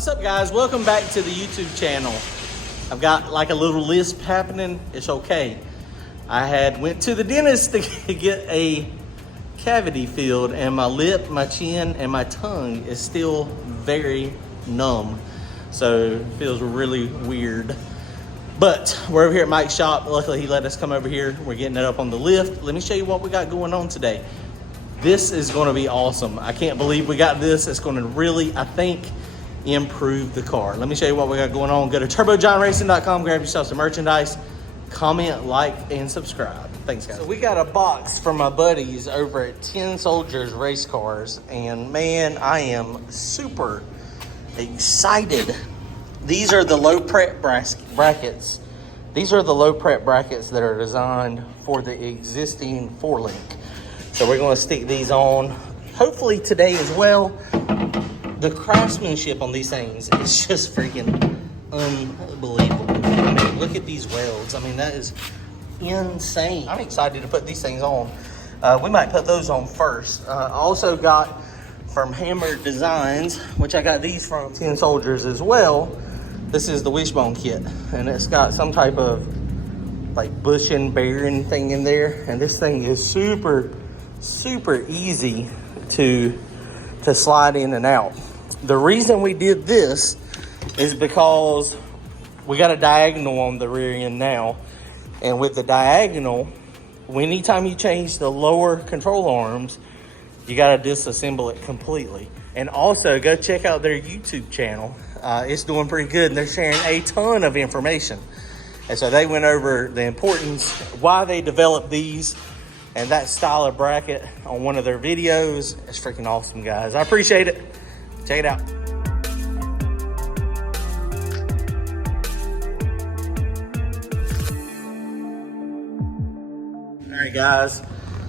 What's up, guys? Welcome back to the YouTube channel. I've got like a little lisp happening. It's okay. I went to the dentist to get a cavity filled, and my lip, my chin, and my tongue is still very numb. So it feels really weird. But we're over here at Mike's shop. Luckily, he let us come over here. We're getting it up on the lift. Let me show you what we got going on today. This is going to be awesome. I can't believe we got this. It's going to really, I think, improve the car. Let me show you what we got going on. Go to turbojohnracing.com, grab yourself some merchandise, comment, like, and subscribe. Thanks, guys. So we got a box from my buddies over at Tin Solder Racercars, and man, I am super excited. These are the low prep brackets. These are the low prep brackets that are designed for the existing 4-link. So we're going to stick these on hopefully today as well. The craftsmanship on these things is just freaking unbelievable. I mean, look at these welds. I mean, that is insane. I'm excited to put these things on. We might put those on first. I also got from Hammer Designs, which I got these from Tin Soldiers as well. This is the Wishbone kit, and it's got some type of like bushing bearing thing in there. And this thing is super easy to slide in and out. The reason we did this is because we got a diagonal on the rear end now, and with the diagonal, anytime you change the lower control arms, you got to disassemble it completely. And also go check out their YouTube channel. It's doing pretty good, and they're sharing a ton of information. And so they went over the importance, why they developed these, and that style of bracket on one of their videos. It's freaking awesome, guys. I appreciate it. Check it out. All right, guys.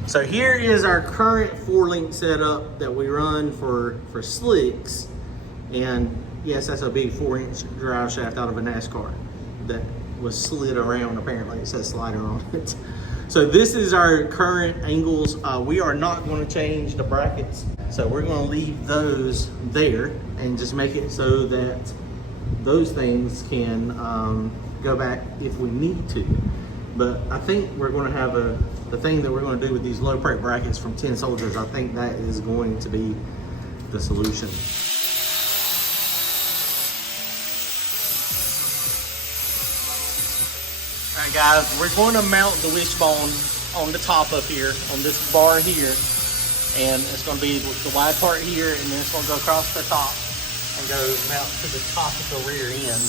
So here is our current 4-link setup that we run for slicks. And yes, that's a big 4-inch drive shaft out of a NASCAR that was slid around. Apparently it says slider on it. So this is our current angles. We are not going to change the brackets. So we're going to leave those there and just make it so that those things can go back if we need to. But I think we're going to have the thing that we're going to do with these low prep brackets from Tin Soldiers. I think that is going to be the solution. All right, guys, we're going to mount the Wishbone on the top up here, on this bar here. And it's going to be the wide part here, and then it's going to go across the top and go mount to the top of the rear end.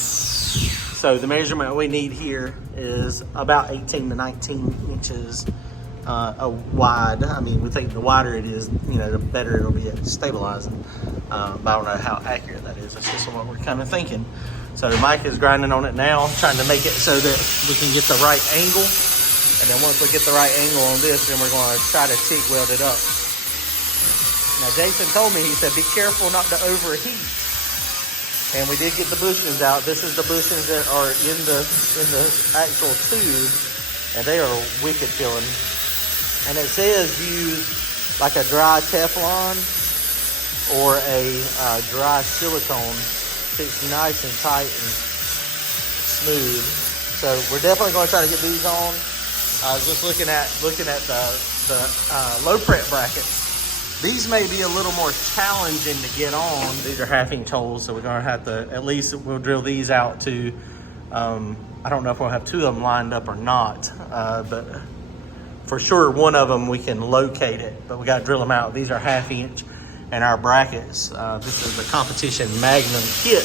So the measurement we need here is about 18 to 19 inches wide. I mean, we think the wider it is, you know, the better it'll be at stabilizing. But I don't know how accurate that is. That's just what we're kind of thinking. So Mike is grinding on it now, trying to make it so that we can get the right angle. And then once we get the right angle on this, then we're going to try to TIG weld it up. Now Jason told me, he said, be careful not to overheat. And we did get the bushings out. This is the bushings that are in the actual tube, and they are wicked feeling. And it says use like a dry Teflon or a dry silicone. It's nice and tight and smooth. So we're definitely going to try to get these on. I was just looking at the low prep brackets. These may be a little more challenging to get on. These are 1/2-inch holes, so we're gonna have to, at least we'll drill these out to, I don't know if we'll have 2 of them lined up or not, but for sure one of them we can locate it, but we gotta drill them out. These are 1/2-inch, and our brackets, this is the competition Magnum kit.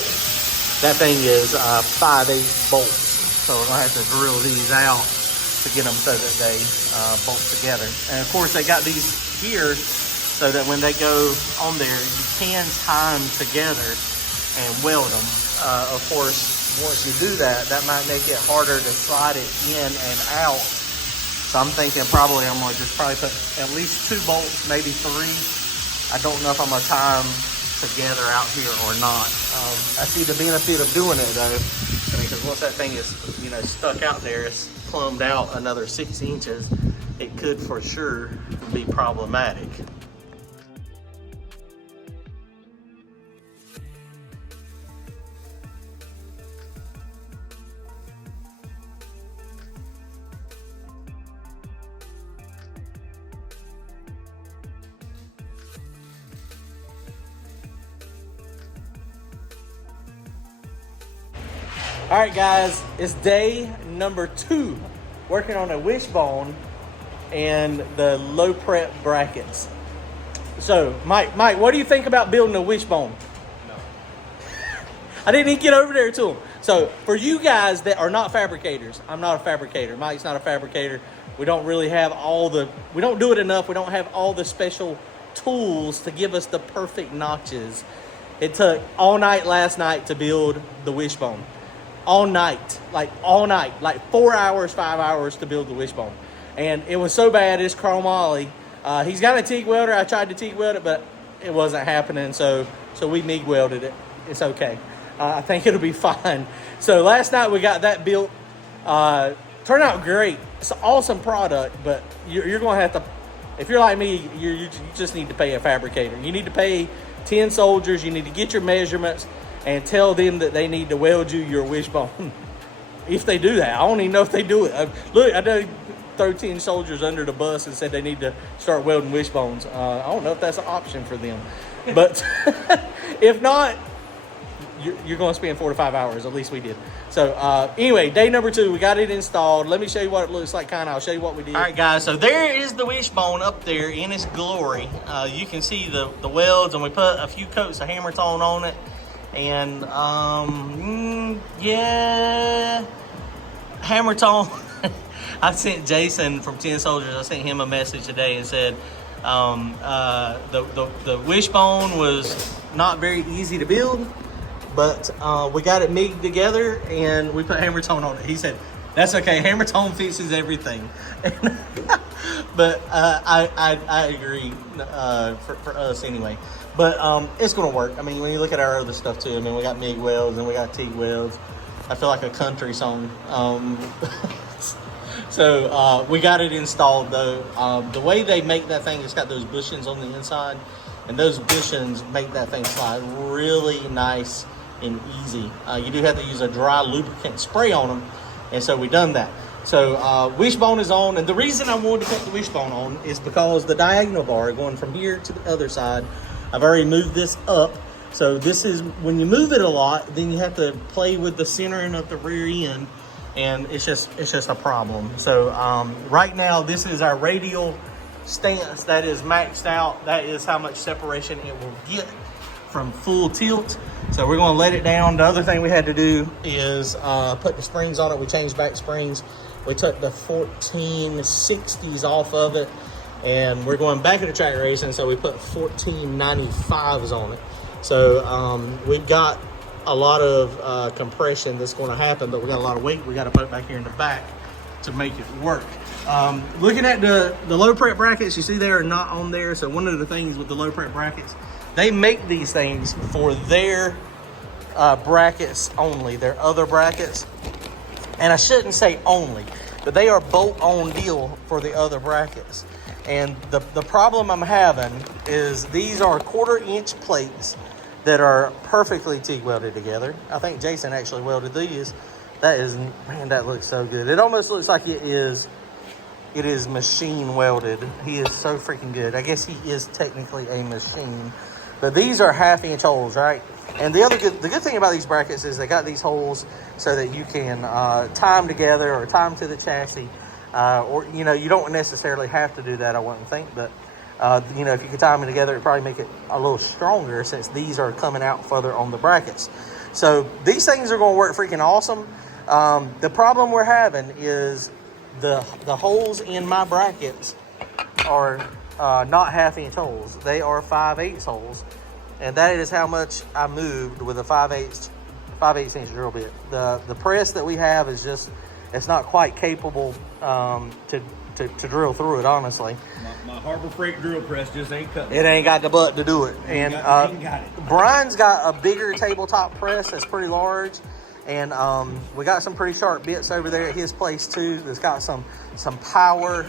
That thing is 5/8 bolts. So we're gonna have to drill these out to get them so that they bolt together. And of course they got these here so that when they go on there, you can tie them together and weld them. Of course, once you do that, that might make it harder to slide it in and out. So I'm thinking probably I'm gonna just put at least 2 bolts, maybe 3. I don't know if I'm gonna tie them together out here or not. I see the benefit of doing it though. I mean, because once that thing is, you know, stuck out there, it's plumbed out another 6 inches, it could for sure be problematic. All right, guys, it's day number 2 working on a wishbone and the low prep brackets. So, Mike, what do you think about building a wishbone? No. I didn't even get over there to him. So, for you guys that are not fabricators, I'm not a fabricator. Mike's not a fabricator. We don't really have we don't do it enough. We don't have all the special tools to give us the perfect notches. It took all night last night to build the wishbone. All night, like 4 hours, 5 hours to build the wishbone. And it was so bad, it's chromoly. He's got a TIG welder. I tried to TIG weld it, but it wasn't happening. So we MIG welded it. It's okay. I think it'll be fine. So last night we got that built. Turned out great. It's an awesome product, but you're going to have to, if you're like me, you just need to pay a fabricator. You need to pay Tin Soldiers. You need to get your measurements and tell them that they need to weld you your wishbone. If they do that. I don't even know if they do it. Look, I know throw Tin Soldiers under the bus and said they need to start welding wishbones. I don't know if that's an option for them. But if not, you're going to spend 4 to 5 hours. At least we did. So anyway, day number 2, we got it installed. Let me show you what it looks like. I'll show you what we did. All right, guys. So there is the wishbone up there in its glory. You can see the welds, and we put a few coats of hammer tone on it. And yeah, hammer tone. I sent Jason from Tin Soldiers. I sent him a message today and said the wishbone was not very easy to build. But we got it MIG together and we put hammer tone on it. He said, that's okay, hammer tone fixes everything. But I agree for us anyway. But it's gonna work. I mean, when you look at our other stuff too, I mean, we got MIG welds and we got TIG welds. I feel like a country song. So we got it installed though. The way they make that thing, it's got those bushings on the inside. And those bushings make that thing slide really nice and easy. You do have to use a dry lubricant spray on them, and so we done that. So wishbone is on, and the reason I wanted to put the wishbone on is because the diagonal bar going from here to the other side, I've already moved this up. So this is, when you move it a lot, then you have to play with the centering of the rear end, and it's just a problem. So right now, this is our radial stance that is maxed out. That is how much separation it will get from full tilt. So we're going to let it down. The other thing we had to do is put the springs on it. We changed back springs. We took the 1460s off of it, and we're going back into track racing, so we put 1495s on it. So we've got a lot of compression that's going to happen, but we got a lot of weight we got to put back here in the back to make it work. Looking at the low prep brackets, you see they are not on there. So one of the things with the low prep brackets, they make these things for their brackets only, their other brackets. And I shouldn't say only, but they are bolt-on deal for the other brackets. And the problem I'm having is these are 1/4 inch plates that are perfectly TIG welded together. I think Jason actually welded these. That is, man, that looks so good. It almost looks like it is machine welded. He is so freaking good. I guess he is technically a machine. But these are 1/2 inch holes, right? And the good thing about these brackets is they got these holes so that you can tie them together or tie them to the chassis. Or, you know, you don't necessarily have to do that, I wouldn't think. But, you know, if you could tie them together, it'd probably make it a little stronger since these are coming out further on the brackets. So these things are going to work freaking awesome. The problem we're having is the holes in my brackets are not 1/2 inch holes. They are 5/8 holes, and that is how much I moved with a 5/8 inch drill bit. The press that we have is just, it's not quite capable to drill through it, honestly. My Harbor Freight drill press just ain't cutting. It ain't got the butt to do it. And got it. Brian's got a bigger tabletop press that's pretty large. And we got some pretty sharp bits over there at his place too. That's got some power.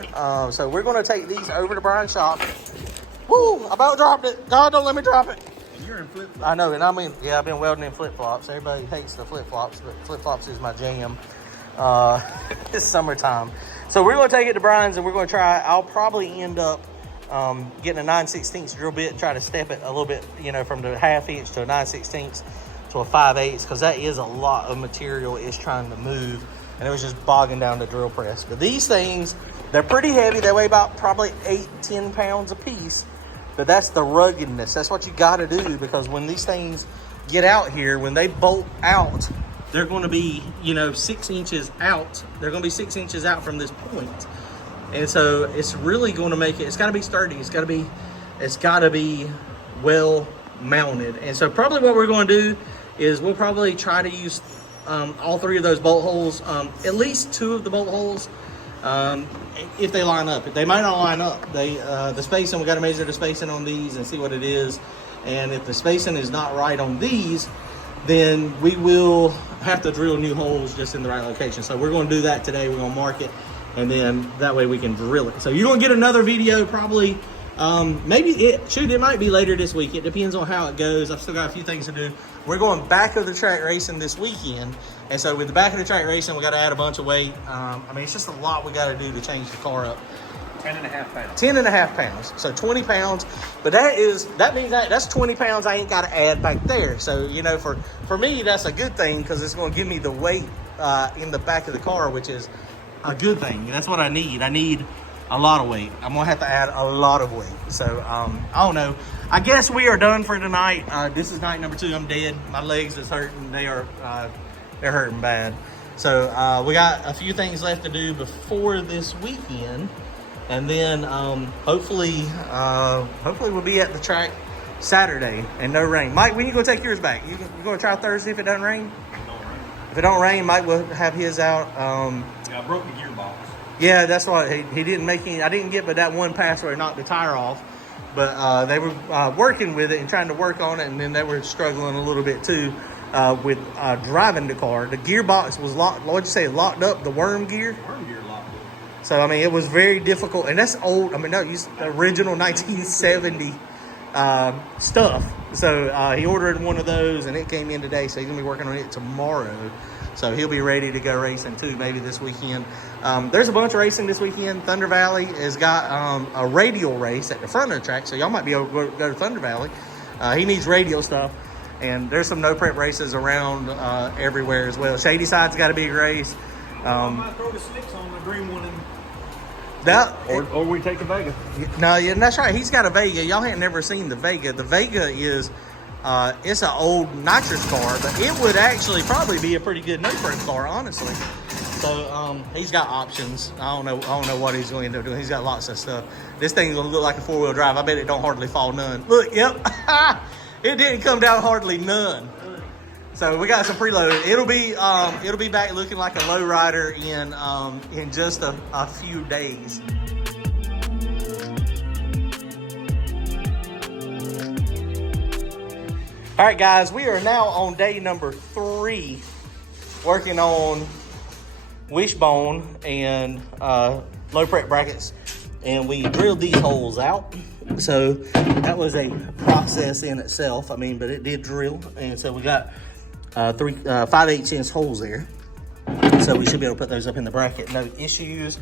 So we're going to take these over to Brian's shop. Woo! I about dropped it. God, don't let me drop it. And you're in flip-flops. I know, and I've been welding in flip-flops. Everybody hates the flip-flops, but flip-flops is my jam. It's summertime. So we're going to take it to Brian's and we're going to try. I'll probably end up getting a 9/16 drill bit and try to step it a little bit, you know, from the 1/2 inch to a 9/16. to a 5/8 because that is a lot of material it's trying to move, and it was just bogging down the drill press. But these things, they're pretty heavy. They weigh about probably 8-10 pounds a piece, but that's the ruggedness. That's what you got to do, because when these things get out here, when they bolt out, they're going to be, you know, 6 inches out. They're going to be 6 inches out from this point. And so it's really going to make it, it's got to be sturdy. It's got to be well mounted. And so probably what we're going to do is we'll probably try to use all 3 of those bolt holes, at least 2 of the bolt holes, if they line up. If they might not line up, the spacing, we got to measure the spacing on these and see what it is. And if the spacing is not right on these, then we will have to drill new holes just in the right location. So we're going to do that today. We're going to mark it, and then that way we can drill it. So you're going to get another video probably, it might be later this week. It depends on how it goes. I've still got a few things to do. We're going back of the track racing this weekend. And so with the back of the track racing, we got to add a bunch of weight. I mean, it's just a lot we got to do to change the car up. 10.5 pounds. 10.5 pounds. So 20 pounds. But that means that's 20 pounds I ain't got to add back there. So, you know, for me, that's a good thing, because it's going to give me the weight in the back of the car, which is a good thing. That's what I need. I need a lot of weight. I'm going to have to add a lot of weight. So, I don't know. I guess we are done for tonight. This is night number 2. I'm dead. My legs is hurting. They're hurting bad. So, we got a few things left to do before this weekend. And then hopefully we'll be at the track Saturday and no rain. Mike, when you go take yours back? You going to try Thursday if it doesn't rain? If it don't rain, Mike will have his out. Yeah, I broke the gearbox. Yeah, that's what he didn't make any. I didn't get but that one pass where he knocked the tire off. But they were working with it and trying to work on it, and then they were struggling a little bit too with driving the car. The gearbox was locked. What'd you say? Locked up, the worm gear. Worm gear locked up. So I mean, it was very difficult, and that's old. I mean, no, the original 1970 stuff. So he ordered one of those, and it came in today. So he's gonna be working on it tomorrow. So he'll be ready to go racing too, maybe this weekend. There's a bunch of racing this weekend. Thunder Valley has got a radial race at the front of the track, so y'all might be able to go to Thunder Valley. He needs radial stuff. And there's some no-prep races around everywhere as well. Shady Side's got a big race. I might throw the slicks on the green one. Or we take a Vega. No, yeah, that's right. He's got a Vega. Y'all ain't never seen the Vega. The Vega is... it's an old nitrous car, but it would actually probably be a pretty good no-prep car, honestly. So he's got options. I don't know what he's going to end up doing. He's got lots of stuff. This thing's gonna look like a 4-wheel drive. I bet it don't hardly fall none. Look, yep, it didn't come down hardly none. So we got some preload. It'll be back looking like a lowrider in just a few days. All right, guys, we are now on day number 3, working on Wishbone and low prep brackets, and we drilled these holes out. So that was a process in itself. I mean, but it did drill, and so we got 5/8 inch holes there. So we should be able to put those up in the bracket, no issues.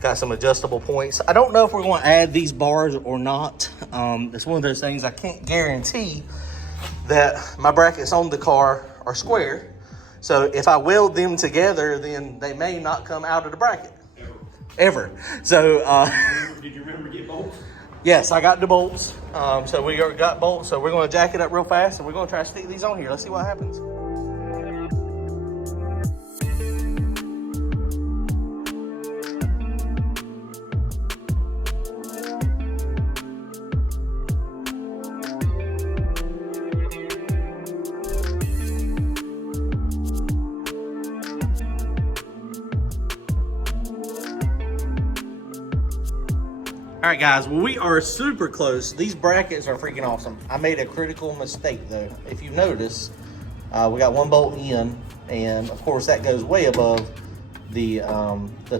Got some adjustable points. I don't know if we're going to add these bars or not. It's one of those things I can't guarantee that my brackets on the car are square. So if I weld them together, then they may not come out of the bracket. Ever. So, did you remember to get bolts? Yes, I got the bolts. So we got bolts. So we're going to jack it up real fast, and we're going to try to stick these on here. Let's see what happens. All right, guys, well, we are super close. These brackets are freaking awesome. I made a critical mistake, though. If you notice, we got one bolt in, and of course that goes way above the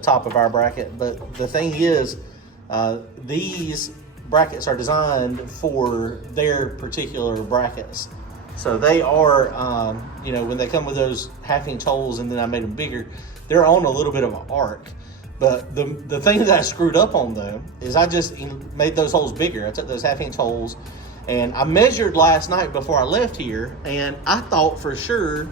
top of our bracket. But the thing is, these brackets are designed for their particular brackets. So they are, you know, when they come with those 1/2-inch holes, and then I made them bigger, they're on a little bit of an arc. But the thing that I screwed up on, though, is I just made those holes bigger. I took those 1/2-inch holes And I measured last night before I left here, and I thought for sure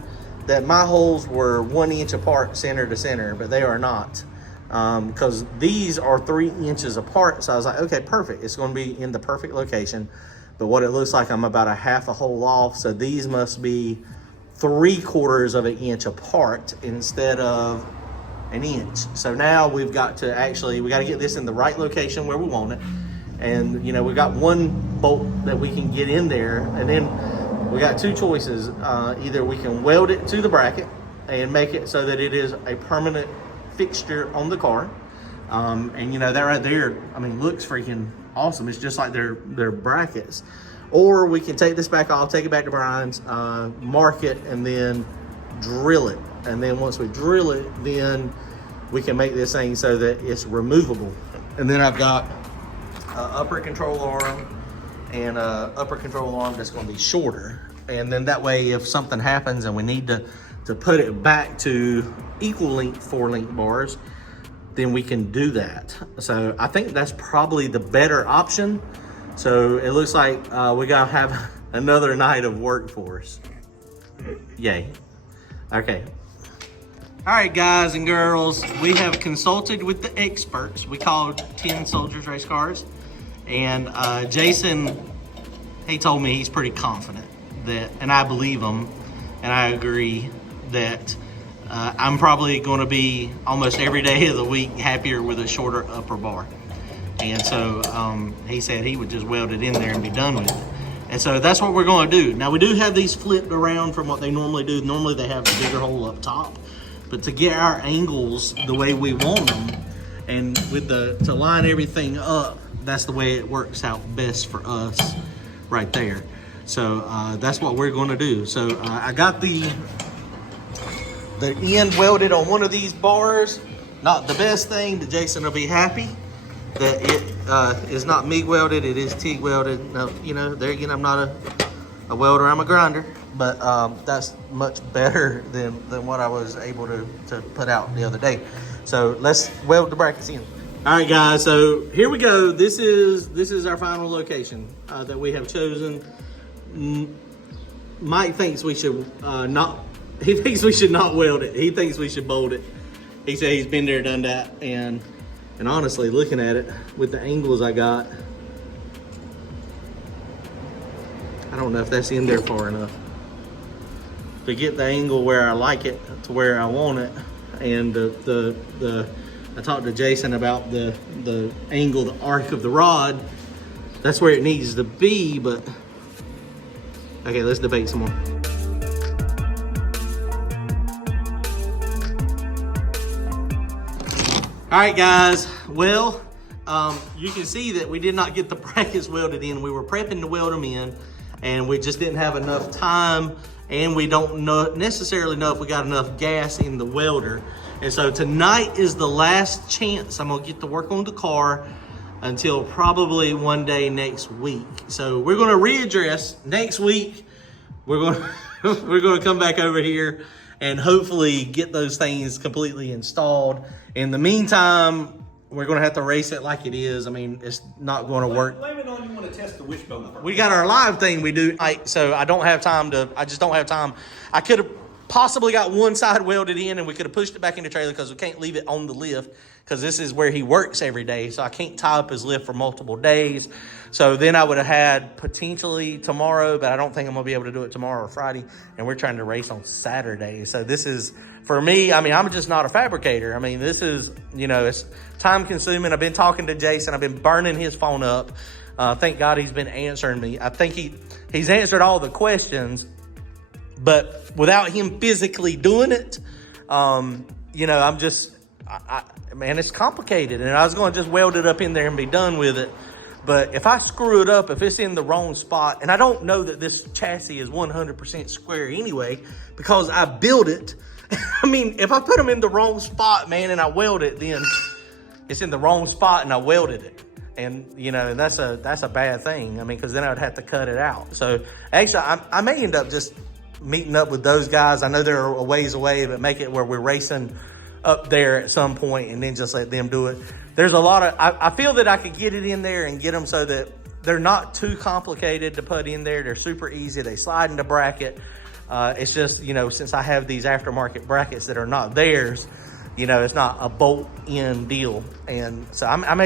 that my holes were 1 inch apart center to center, but they are not. Because these are 3 inches apart. So I was like, okay, perfect. It's going to be in the perfect location. But what it looks like, I'm about a half a hole off. So these must be 3/4 of an inch apart instead of an inch. So now we've got to we got to get this in the right location where we want it. And, you know, we got one bolt that we can get in there. And then we got 2 choices. Either we can weld it to the bracket and make it so that it is a permanent fixture on the car. And, you know, that right there, I mean, looks freaking awesome. It's just like their brackets. Or we can take this back off, take it back to Brian's, mark it, and then drill it. And then once we drill it, then we can make this thing so that it's removable. And then I've got upper control arm and upper control arm that's going to be shorter. And then that way, if something happens and we need to put it back to equal length 4-link bars, then we can do that. So I think that's probably the better option. So it looks like we gotta have another night of work for us. Yay. Okay. All right, guys and girls, we have consulted with the experts. We called Tin Solder Racercars, and Jason, he told me he's pretty confident that, and I believe him, and I agree that I'm probably going to be almost every day of the week happier with a shorter upper bar. And so he said he would just weld it in there and be done with it. And so that's what we're going to do. Now, we do have these flipped around from what they normally do. Normally they have a bigger hole up top. But to get our angles the way we want them, and with to line everything up, that's the way it works out best for us right there. So that's what we're going to do. So I got the end welded on one of these bars. Not the best thing, but Jason will be happy that it is not MIG welded, it is TIG welded. Now, you know, there again, I'm not a welder, I'm a grinder, but that's much better than what I was able to put out the other day. So let's weld the brackets in. All right, guys, so here we go. This is our final location that we have chosen. Mike thinks we should he thinks we should not weld it. He thinks we should bolt it. He said he's been there, done that, and honestly, looking at it with the angles I got, I don't know if that's in there far enough to get the angle where I like it to where I want it. And I talked to Jason about the angle, the arc of the rod. That's where it needs to be, but okay, let's debate some more. All right, guys, well, you can see that we did not get the brackets welded in. We were prepping to weld them in, and we just didn't have enough time, and we don't necessarily know if we got enough gas in the welder. And so tonight is the last chance I'm gonna get to work on the car until probably one day next week. So we're gonna readdress next week. We're gonna come back over here and hopefully get those things completely installed. In the meantime, we're gonna have to race it like it is. I mean, it's not gonna work. Blame it on you want to test the Wishbone first. We got our live thing we do, so I don't have time I just don't have time. I could have possibly got one side welded in and we could have pushed it back in the trailer because we can't leave it on the lift because this is where he works every day. So I can't tie up his lift for multiple days. So then I would have had potentially tomorrow, but I don't think I'm gonna be able to do it tomorrow or Friday. And we're trying to race on Saturday. So this is, for me, I mean, I'm just not a fabricator. I mean, this is, you know, it's time consuming. I've been talking to Jason. I've been burning his phone up. Thank God he's been answering me. I think he's answered all the questions, but without him physically doing it, you know, I'm just, man, it's complicated. And I was going to just weld it up in there and be done with it. But if I screw it up, if it's in the wrong spot, and I don't know that this chassis is 100% square anyway, because I built it. I mean, if I put them in the wrong spot, man, and I weld it, then it's in the wrong spot and I welded it. And, you know, that's a bad thing. I mean, because then I would have to cut it out. So actually, I may end up just meeting up with those guys. I know they're a ways away, but make it where we're racing up there at some point and then just let them do it. There's a lot of, I feel that I could get it in there and get them so that they're not too complicated to put in there. They're super easy. They slide into bracket. It's just, you know, since I have these aftermarket brackets that are not theirs, you know, it's not a bolt-in deal. And so I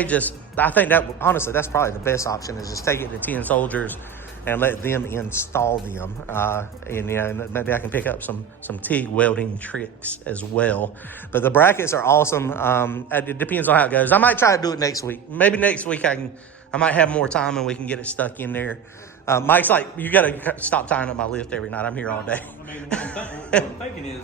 think that, honestly, that's probably the best option, is just take it to Tin Soldiers and let them install them. And, you know, maybe I can pick up some TIG welding tricks as well. But the brackets are awesome. It depends on how it goes. I might try to do it next week. Maybe next week I might have more time and we can get it stuck in there. Mike's like, you got to stop tying up my lift every night. I'm here all day. I mean, what I'm thinking is,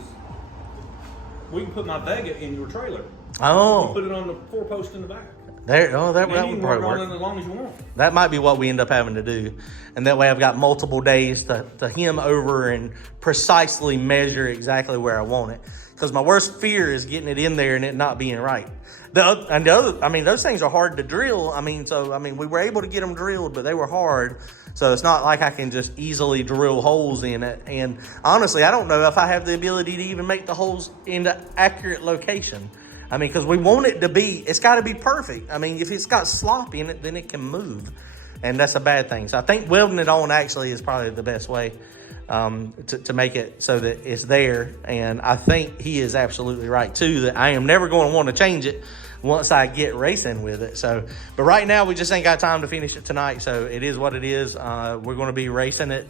we can put my Vega in your trailer. Oh. Put it on the 4-post in the back. That would You probably can work. on it as long as you want. That might be what we end up having to do. And that way I've got multiple days to hem over and precisely measure exactly where I want it. Because my worst fear is getting it in there and it not being right. Those things are hard to drill. We were able to get them drilled, but they were hard. So it's not like I can just easily drill holes in it. And honestly, I don't know if I have the ability to even make the holes into accurate location. Because we want it to be, it's got to be perfect. If it's got slop in it, then it can move. And that's a bad thing. So I think welding it on actually is probably the best way to make it so that it's there. And I think he is absolutely right too, that I am never going to want to change it once I get racing with it. So, but right now we just ain't got time to finish it tonight. So it is what it is. We're going to be racing it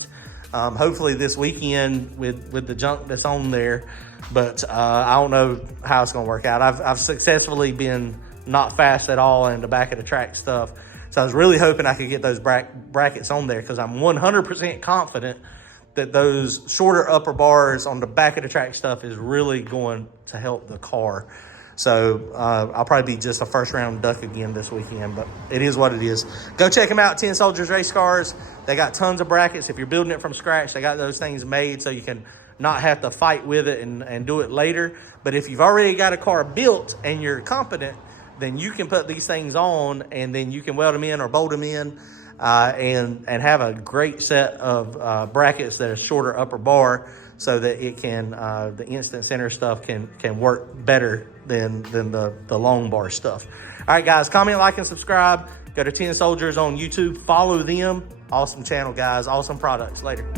hopefully this weekend with the junk that's on there. But I don't know how it's going to work out. I've successfully been not fast at all in the back of the track stuff. So I was really hoping I could get those brackets on there, because I'm 100% confident that those shorter upper bars on the back of the track stuff is really going to help the car. So I'll probably be just a first round duck again this weekend, but it is what it is. Go check them out, Tin Solder Racercars. They got tons of brackets. If you're building it from scratch, they got those things made so you can not have to fight with it and do it later. But if you've already got a car built and you're competent, then you can put these things on and then you can weld them in or bolt them in and have a great set of brackets that are shorter upper bar, so that it can, the instant center stuff can work better than the long bar stuff. All right, guys, comment, like, and subscribe. Go to Tin Soldiers on YouTube. Follow them. Awesome channel, guys. Awesome products. Later.